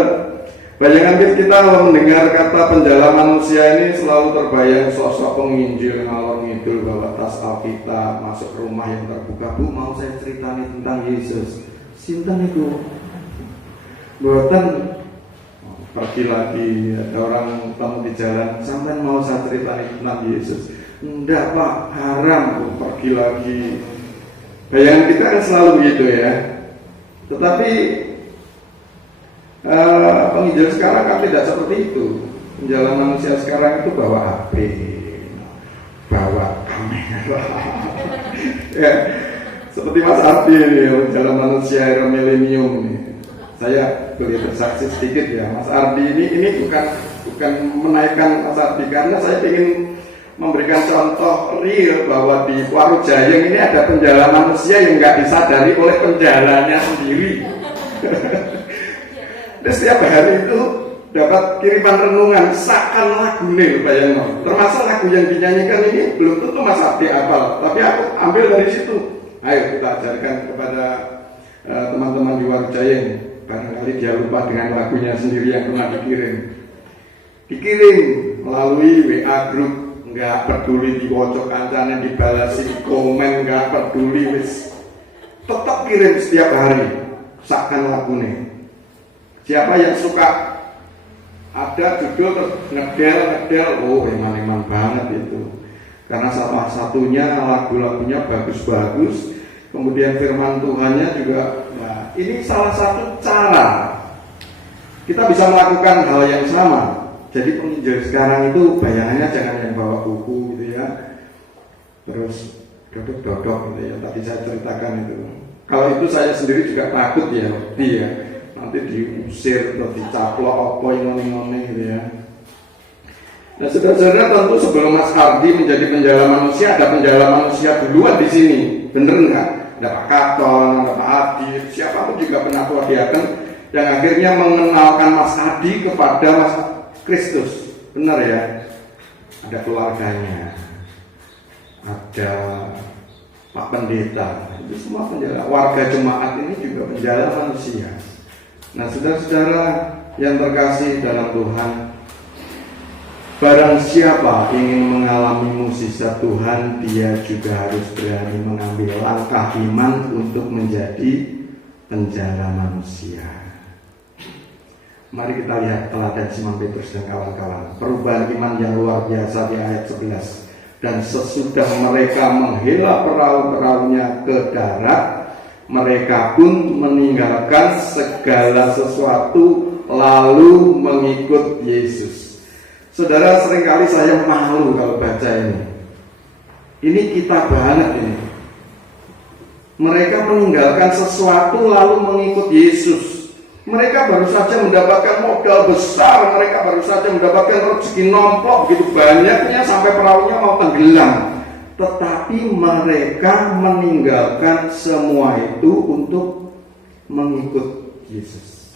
bayangan kita mendengar kata penjala manusia ini selalu terbayang sosok penginjil ngalor ngidul bawa tas Alkitab masuk rumah yang terbuka. Bu, mau saya ceritani tentang Yesus. Sinten itu buatan pergi lagi, ada orang temu di jalan, sampai mau saya ceritani tentang Yesus. Enggak Pak, haram. Pergi lagi. Bayangan kita kan selalu begitu ya. Tetapi penginjil sekarang kan tidak seperti itu. Penjala manusia sekarang itu bawa HP, bawa kamera. Ya, seperti Mas Ardi ini, penjala manusia era milenium ini. Saya boleh bersaksi sedikit ya, Mas Ardi ini bukan menaikkan Mas Ardi, karena saya ingin memberikan contoh real bahwa di Warujayeng ini ada penjala manusia yang nggak disadari oleh penjalanya sendiri. Dan setiap hari itu dapat kiriman renungan sakan lagune, bayangno. Termasuk lagu yang dinyanyikan ini belum tentu Mas Abdi hafal, tapi aku ambil dari situ. Ayo kita ajarkan kepada teman-teman di Warujayeng. Barangkali dia lupa dengan lagunya sendiri yang pernah dikirim melalui WA group, nggak peduli diwocok kancane, dibalasi di komen, nggak peduli, wis tetap kirim setiap hari sakan lagune. Siapa yang suka ada judul terus ngedel, oh eman-eman banget itu. Karena salah satunya lagu-lagunya bagus-bagus, kemudian firman Tuhannya juga. Nah, ini salah satu cara kita bisa melakukan hal yang sama. Jadi penginjil sekarang itu bayangannya jangan yang bawa buku gitu ya, terus dodok-dodok gitu ya. Tadi saya ceritakan itu. Kalau itu saya sendiri juga takut ya, nanti diusir atau dicaplok apa yang ngone-ngone gitu ya. Nah, saudara-saudara, tentu sebelum Mas Hardi menjadi penjala manusia, ada penjala manusia duluan di sini, bener nggak? Ada Pak Katon, ada Pak Adi, siapapun juga penatua diaken yang akhirnya mengenalkan Mas Adi kepada Mas Kristus, benar ya? Ada keluarganya, ada Pak Pendeta, itu semua penjala. Warga jemaat ini juga penjala manusia. Nah, saudara-saudara yang terkasih dalam Tuhan, barang siapa ingin mengalami mukjizat Tuhan, dia juga harus berani mengambil langkah iman untuk menjadi penjala manusia. Mari kita lihat teladan Simon Petrus dan kawan-kawan. Perubahan iman yang luar biasa di ayat 11. Dan sesudah mereka menghela perahu-perahunya ke darat, mereka pun meninggalkan segala sesuatu lalu mengikut Yesus. Saudara, seringkali saya malu kalau baca ini. Ini kitab banget ini. Mereka meninggalkan sesuatu lalu mengikut Yesus. Mereka baru saja mendapatkan modal besar, mereka baru saja mendapatkan rezeki nomplok begitu banyaknya sampai perahunya mau tenggelam. Tetapi mereka meninggalkan semua itu untuk mengikut Yesus.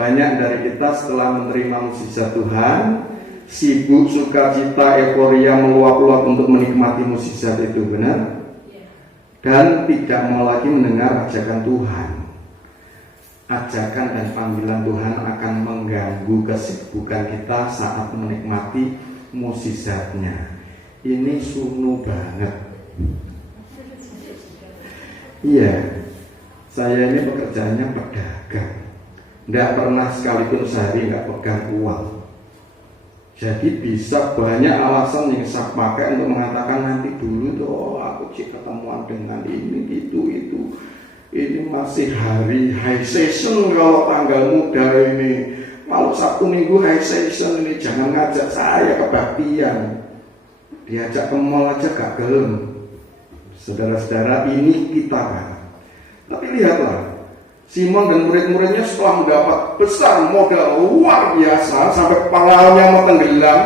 Banyak dari kita setelah menerima mukjizat Tuhan, sibuk, sukacita, euforia, meluap-luap untuk menikmati mukjizat itu, benar? Dan tidak mau lagi mendengar ajakan Tuhan. Ajakan dan panggilan Tuhan akan mengganggu kesibukan kita saat menikmati mukjizatnya. Ini sunu banget. Iya, saya ini pekerjaannya pedagang. Tidak pernah sekalipun sehari nggak pegang uang. Jadi bisa banyak alasan yang saya pakai untuk mengatakan nanti dulu tuh aku cek ketemuan dengan ini itu. Ini masih hari high season kalau tanggal muda ini. Kalau Sabtu Minggu high season ini jangan ngajak saya kebaktian. Diajak ke mall aja gak gelem. Saudara-saudara, ini kita kan. Tapi lihatlah, Simon dan murid-muridnya setelah mendapat besar modal luar biasa sampai kepalanya mau tenggelam,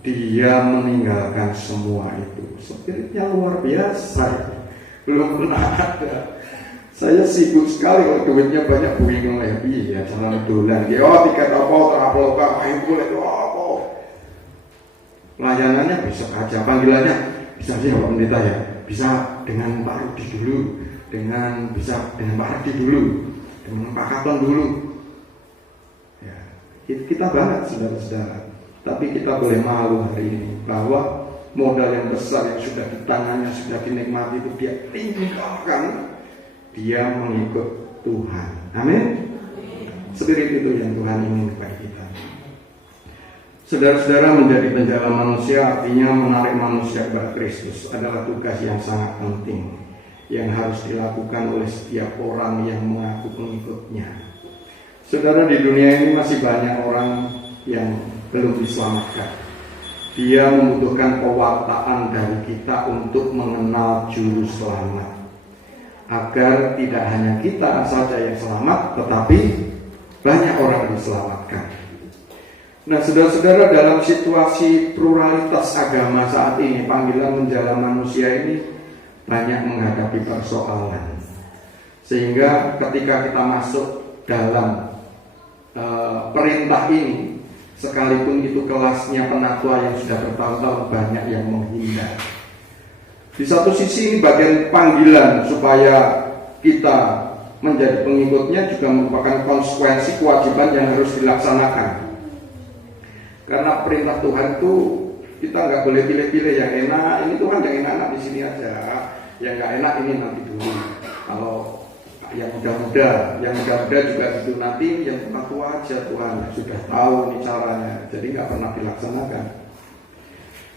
dia meninggalkan semua itu. Spiritnya luar biasa. Belum pernah ada. Saya sibuk sekali kalau duitnya banyak bingung ya. Iya, jangan dolan. Oh, tiket apa terapel ayo boleh itu apa. Layanannya besok aja, panggilannya bisa sih Pak Pendeta ya. Bisa dengan Pak Rudi dulu, dengan Pak Rudi dulu, dengan Pak Katon dulu. Ya, kita banget saudara-saudara. Tapi kita boleh malu hari ini bahwa modal yang besar yang sudah di tangannya, sudah dinikmati itu dia tinggalkan. Dia mengikut Tuhan. Amin. Spirit itu yang Tuhan ingin kepada kita. Saudara-saudara, menjadi penjala manusia artinya menarik manusia kepada Kristus adalah tugas yang sangat penting yang harus dilakukan oleh setiap orang yang mengaku pengikutnya. Saudara, di dunia ini masih banyak orang yang belum diselamatkan. Dia membutuhkan pewartaan dari kita untuk mengenal juru selamat, agar tidak hanya kita saja yang selamat, tetapi banyak orang diselamatkan. Nah, saudara-saudara, dalam situasi pluralitas agama saat ini, panggilan menjala manusia ini banyak menghadapi persoalan. Sehingga ketika kita masuk dalam perintah ini, sekalipun itu kelasnya penatua yang sudah bertahun-tahun, banyak yang menghindar. Di satu sisi ini bagian panggilan supaya kita menjadi pengikutnya juga merupakan konsekuensi kewajiban yang harus dilaksanakan. Karena perintah Tuhan itu kita nggak boleh pilih-pilih yang enak. Ini Tuhan yang enak di sini aja, yang nggak enak ini nanti dulu. Kalau yang muda-muda juga gitu, nanti yang tua aja Tuhan sudah tahu nih caranya, jadi nggak pernah dilaksanakan.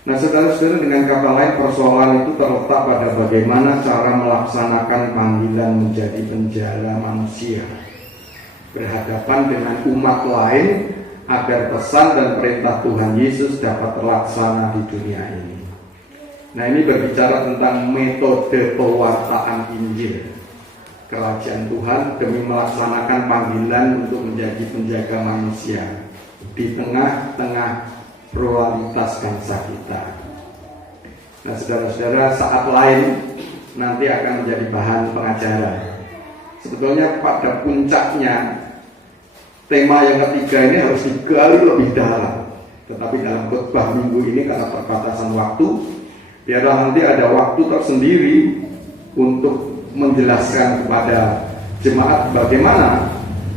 Nah, saudara-saudara, dengan kata lain persoalan itu terletak pada bagaimana cara melaksanakan panggilan menjadi penjala manusia berhadapan dengan umat lain agar pesan dan perintah Tuhan Yesus dapat terlaksana di dunia ini. Nah, ini berbicara tentang metode pewartaan Injil Kerajaan Tuhan demi melaksanakan panggilan untuk menjadi penjaga manusia di tengah-tengah pluralitas bangsa kita. Nah, saudara-saudara, saat lain nanti akan menjadi bahan pengajaran. Sebetulnya pada puncaknya tema yang ketiga ini harus digali lebih dalam. Tetapi dalam khotbah minggu ini karena perbatasan waktu, biarlah nanti ada waktu tersendiri untuk menjelaskan kepada jemaat bagaimana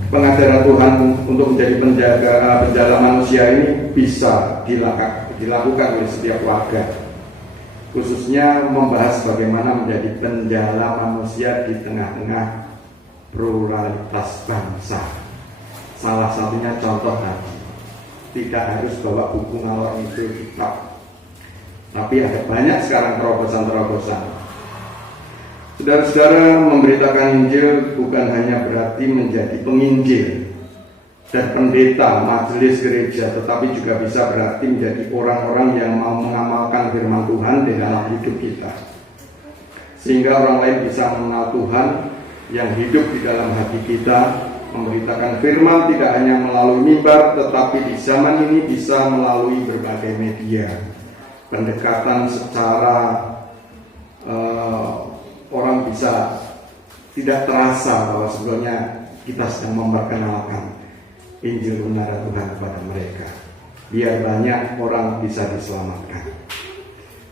pengajaran Tuhan untuk menjadi penjala manusia ini bisa dilakukan oleh setiap warga, khususnya membahas bagaimana menjadi penjala manusia di tengah-tengah pluralitas bangsa. Salah satunya contoh tadi, tidak harus bawa buku ngalor itu kitab, tapi ada banyak sekarang terobosan-terobosan. Saudara-saudara, memberitakan Injil bukan hanya berarti menjadi penginjil dan pendeta majelis gereja, tetapi juga bisa berarti menjadi orang-orang yang mau mengamalkan firman Tuhan di dalam hidup kita, sehingga orang lain bisa mengenal Tuhan yang hidup di dalam hati kita. Memberitakan firman tidak hanya melalui mimbar, tetapi di zaman ini bisa melalui berbagai media. Pendekatan secara orang bisa tidak terasa bahwa sebetulnya kita sedang memperkenalkan Injil benar Tuhan kepada mereka, biar banyak orang bisa diselamatkan.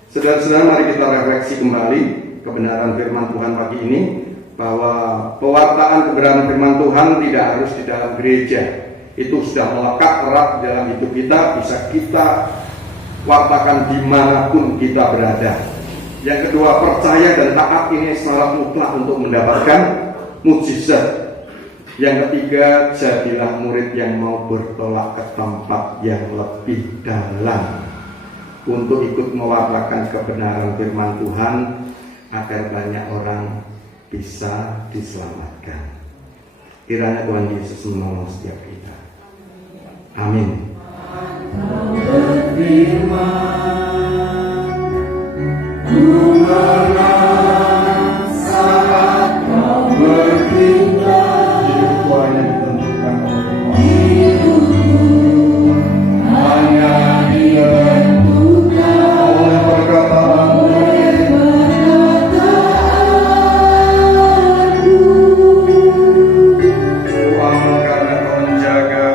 Saudara-saudara, mari kita refleksi kembali kebenaran firman Tuhan pagi ini, bahwa pewartaan kebenaran firman Tuhan tidak harus di dalam gereja. Itu sudah melekat erat di dalam hidup kita, bisa kita wartakan dimanapun kita berada. Yang kedua, percaya dan taat ini syarat mutlak untuk mendapatkan mukjizat. Yang ketiga, jadilah murid yang mau bertolak ke tempat yang lebih dalam untuk ikut mewartakan kebenaran firman Tuhan agar banyak orang bisa diselamatkan. Kiranya Tuhan Yesus menolong setiap kita. Amin. Saat kau berpindah, hidupku hanya ditentukan oleh hanya ditentukan oleh perkataanmu. Aman karena kau menjaga.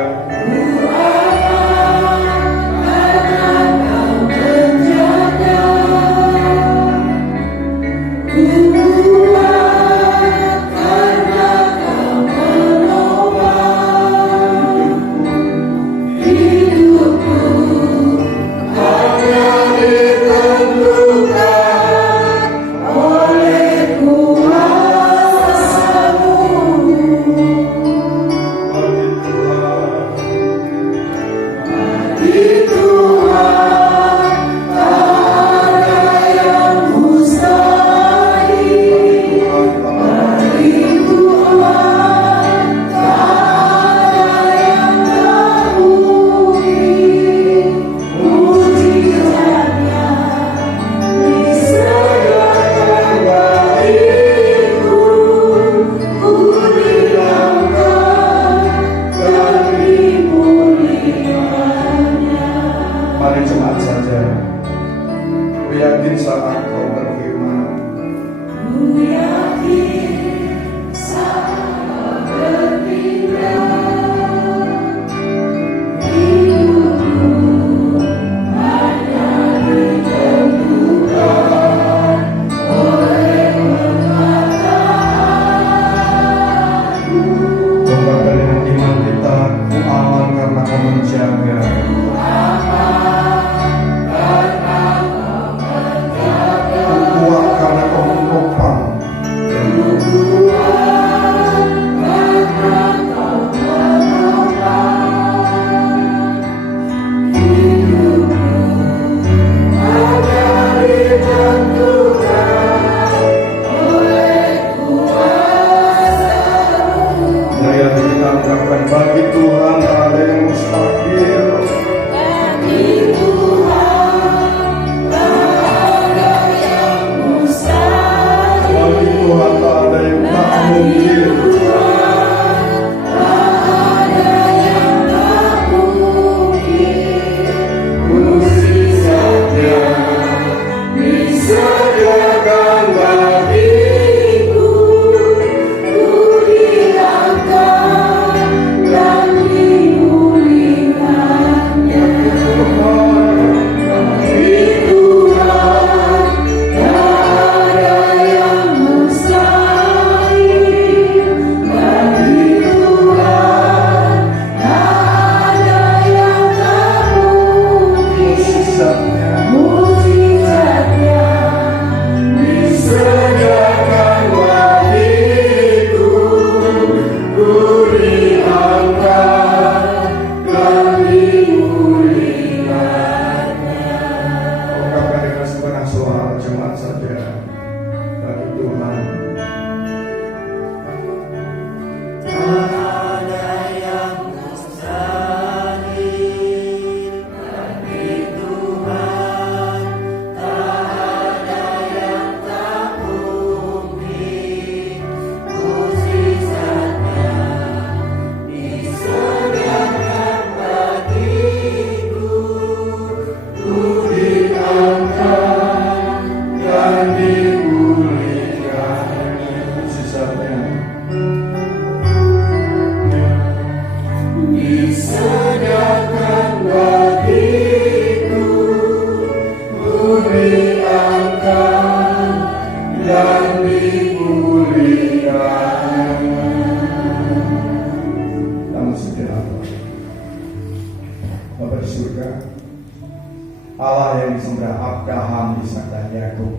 Allah yang disembah Abraham, Ishak dan Yakub.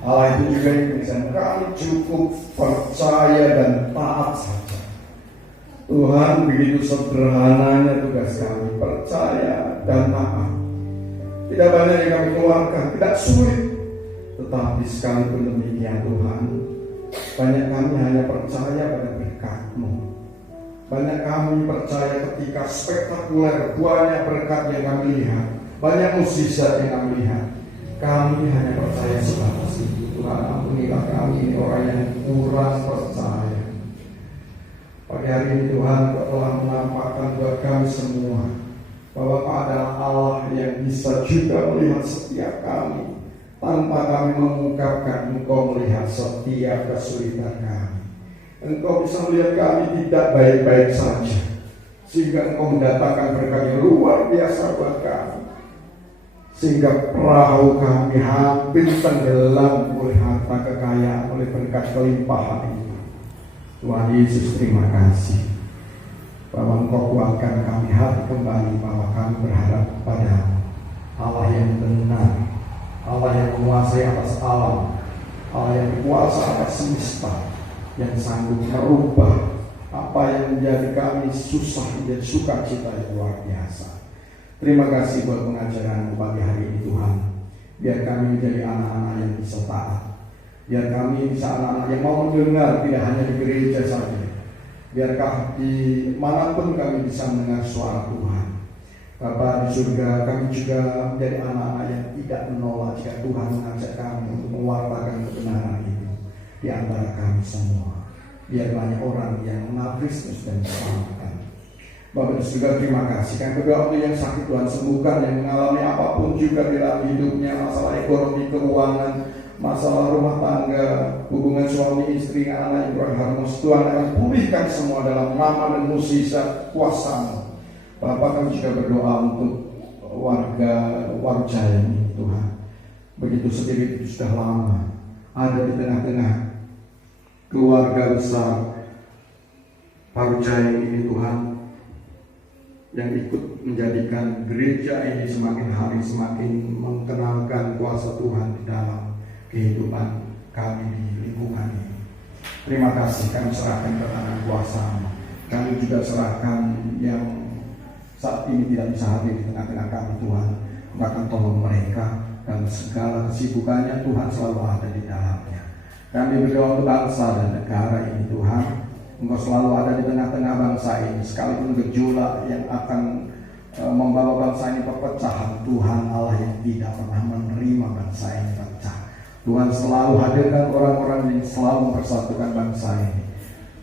Allah itu juga yang bisa kami cukup percaya dan taat saja. Tuhan, begitu sederhananya tugas kami, percaya dan taat. Tidak banyak yang kami keluarkan, tidak sulit. Tetapi sekalipun demikian Tuhan, banyak kami hanya percaya pada berkat-Mu. Banyak kami percaya ketika spektakuler, banyak berkat yang kami lihat, banyak mukjizat yang kami lihat. Kami hanya percaya sebatas itu. Tuhan, ampunilah kami ini orang yang kurang percaya. Pagi hari ini Tuhan, Kau telah menampakkan buat kami semua bahwa Kau adalah Allah yang bisa juga melihat setiap kami. Tanpa kami mengungkapkan, Engkau melihat setiap kesulitan kami. Engkau bisa melihat kami tidak baik-baik saja, sehingga Engkau mendatangkan berkat yang luar biasa buat kami, sehingga perahu kami hampir tenggelam oleh harta kekayaan, oleh berkat kelimpahan itu. Tuhan Yesus, terima kasih bahwa Engkau kuatkan kami hati kembali, bahwa kami berharap pada Allah yang benar, Allah yang menguasai atas alam, Allah yang berkuasa atas semesta, yang sanggup merubah apa yang menjadi kami susah menjadi sukacita yang luar biasa. Terima kasih buat pengajaran pagi hari ini Tuhan. Biar kami menjadi anak-anak yang bisa taat. Biar kami bisa anak-anak yang mau mendengar, tidak hanya di gereja saja. Biarkah di manapun kami bisa mendengar suara Tuhan. Bapa di surga, kami juga menjadi anak-anak yang tidak menolak jika Tuhan mengajak kami untuk mewartakan kebenaran itu di antara kami semua. Biar banyak orang yang mengenal Kristus dan diselamatkan. Bapak di surga, terima kasih. Kami berdoa untuk yang sakit Tuhan sembuhkan, yang mengalami apapun juga di dalam hidupnya, masalah ekonomi, keuangan, masalah rumah tangga, hubungan suami istri, anak yang kurang harmonis. Tuhan akan pulihkan semua dalam nama dan mukjizat kuasa-Mu. Bapak, kami juga berdoa untuk warga Warjaya ini Tuhan. Begitu Spirit itu sudah lama ada di tengah-tengah keluarga besar Warjaya ini Tuhan, yang ikut menjadikan gereja ini semakin hari semakin mengenalkan kuasa Tuhan di dalam kehidupan kami di lingkungan ini. Terima kasih, kami serahkan ke tangan kuasa-Mu. Kami juga serahkan yang saat ini tidak bisa hadir di tengah-tengah kami Tuhan. Bahkan tolong mereka dan segala kesibukannya Tuhan selalu ada di dalamnya. Kami berdoa untuk bangsa dan negara ini Tuhan. Engkau selalu ada di tengah-tengah bangsa ini, sekalipun gejolak yang akan membawa bangsa ini perpecahan. Tuhan Allah yang tidak pernah menerima bangsa ini pecah. Tuhan selalu hadirkan orang-orang yang selalu mempersatukan bangsa ini.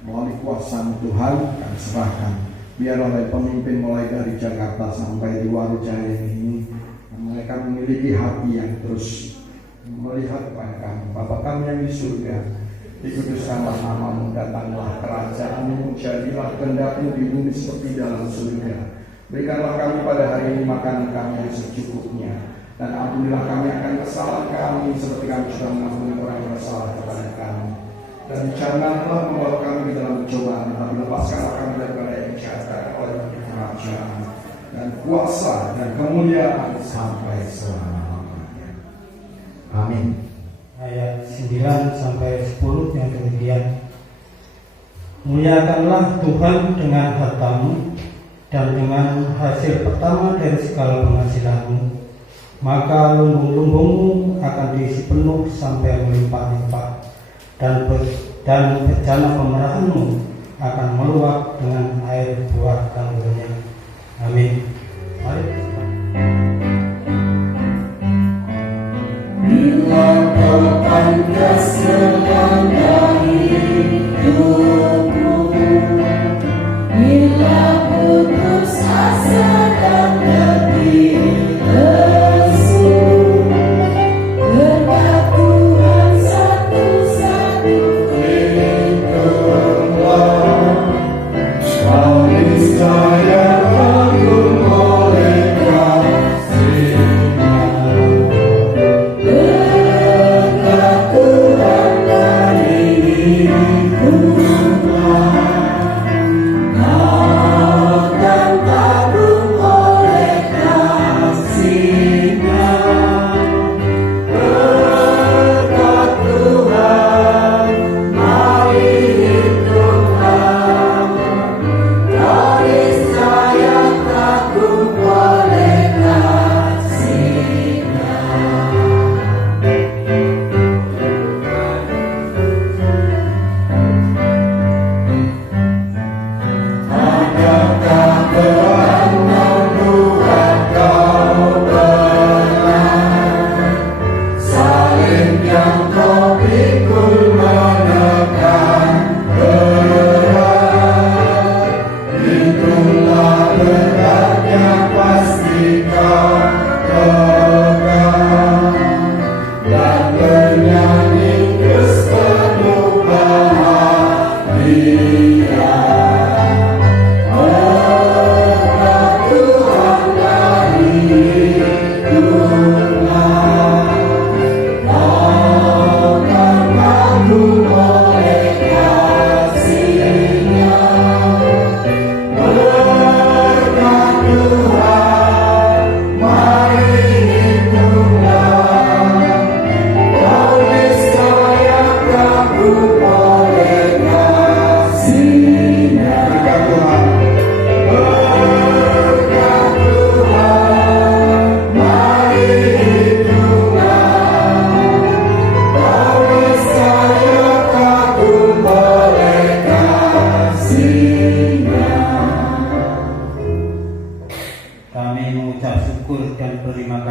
Melalui kuasa-Mu Tuhan, kami serahkan. Biar oleh pemimpin mulai dari Jakarta sampai di Warjaya ini, mereka memiliki hati yang terus melihat kepada kami. Bapa kami yang di surga, dikuduskanlah nama-Mu, datanglah kerajaan-Mu, jadilah kehendak-Mu di bumi seperti dalam surga. Berikanlah kami pada hari ini makanan kami yang secukupnya, dan ampunilah kami akan kesalahan kami seperti kami juga mengampuni orang yang bersalah kepada kami. Dan janganlah membawa kami ke dalam pencobaan, tapi lepaskanlah kami daripada yang jahat, oleh kerajaan dan kuasa dan kemuliaan sampai selama-lamanya. Amin. Ayat 9 sampai 10 yang demikian. Muliakanlah Tuhan dengan harta-Mu dan dengan hasil pertama dari segala penghasilan-Mu, maka lumbung-lumbung-Mu akan diisi penuh sampai melimpah-limpah, dan bejana pemerahan-Mu akan meluap dengan air buah tanggulnya. Amin. Mari. Bila kau pantas selama hidupmu, bila putus asa dan lebih lesu, berkat Tuhan satu-satu hitunglah, kau niscaya kagum oleh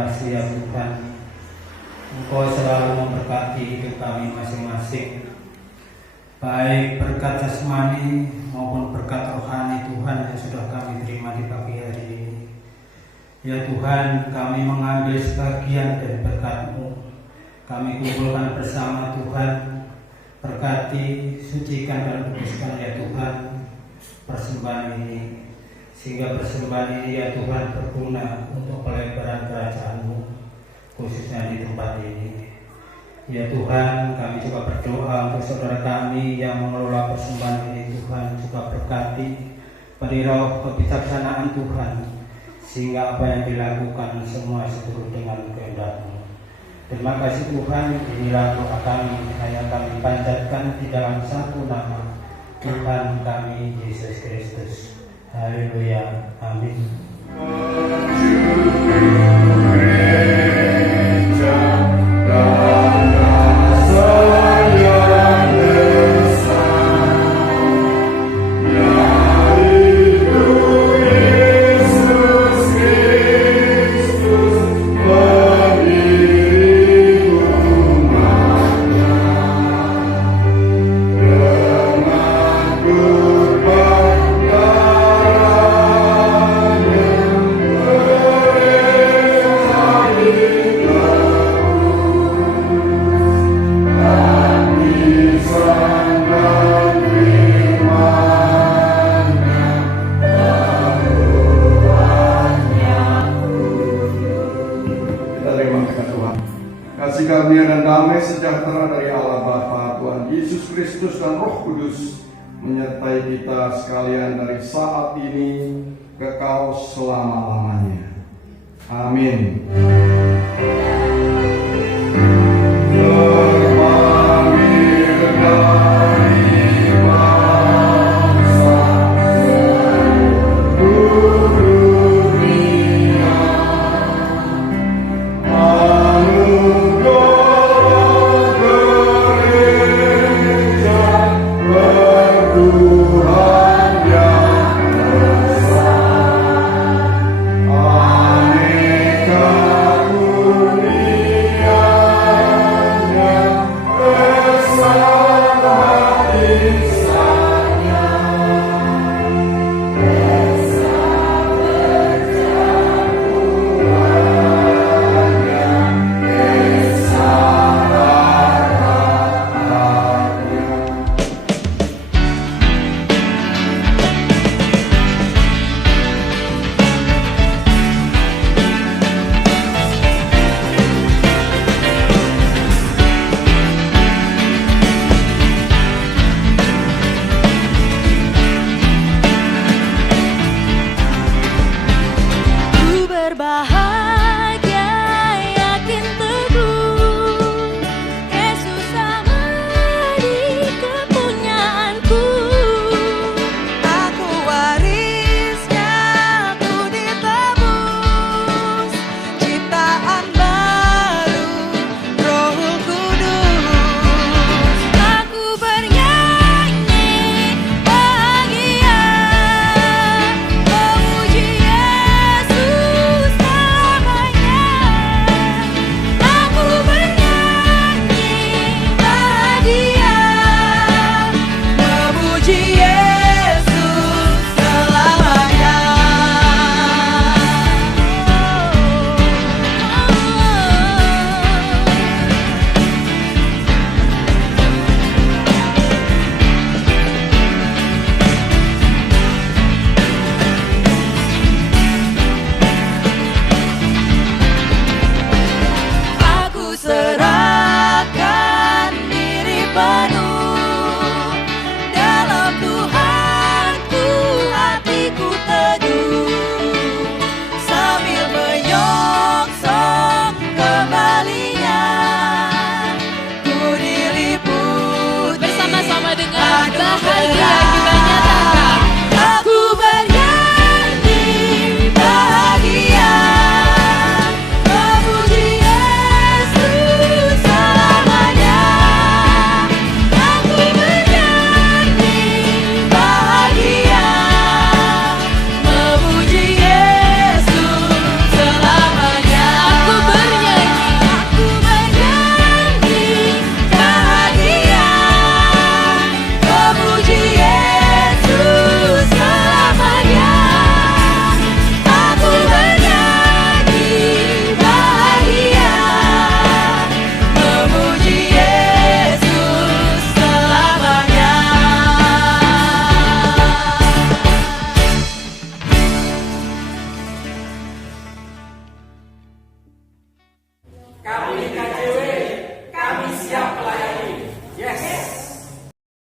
kasih ya Tuhan, Engkau selalu memberkati hidup kami masing-masing, baik berkat jasmani maupun berkat rohani Tuhan yang sudah kami terima di pagi hari ini. Ya Tuhan, kami mengambil sebagian dari berkat-Mu, kami kumpulkan bersama Tuhan. Berkati, sucikan dan kuduskan ya Tuhan persembahan ini, sehingga persembahan ini ya Tuhan berguna untuk pelebaran kerajaan-Mu, khususnya di tempat ini. Ya Tuhan, kami juga berdoa untuk saudara kami yang mengelola persembahan ini. Tuhan juga berkati, beri roh kebijaksanaan Tuhan, sehingga apa yang dilakukan semua seturut dengan kehendak-Mu. Terima kasih Tuhan, inilah doa kami, hanya kami panjatkan di dalam satu nama, Tuhan kami Yesus Kristus. Haleluya, amin. Kasih karunia dan damai sejahtera dari Allah Bapa, Tuhan Yesus Kristus dan Roh Kudus menyertai kita sekalian dari saat ini kekal selama-lamanya. Amin. bahagia.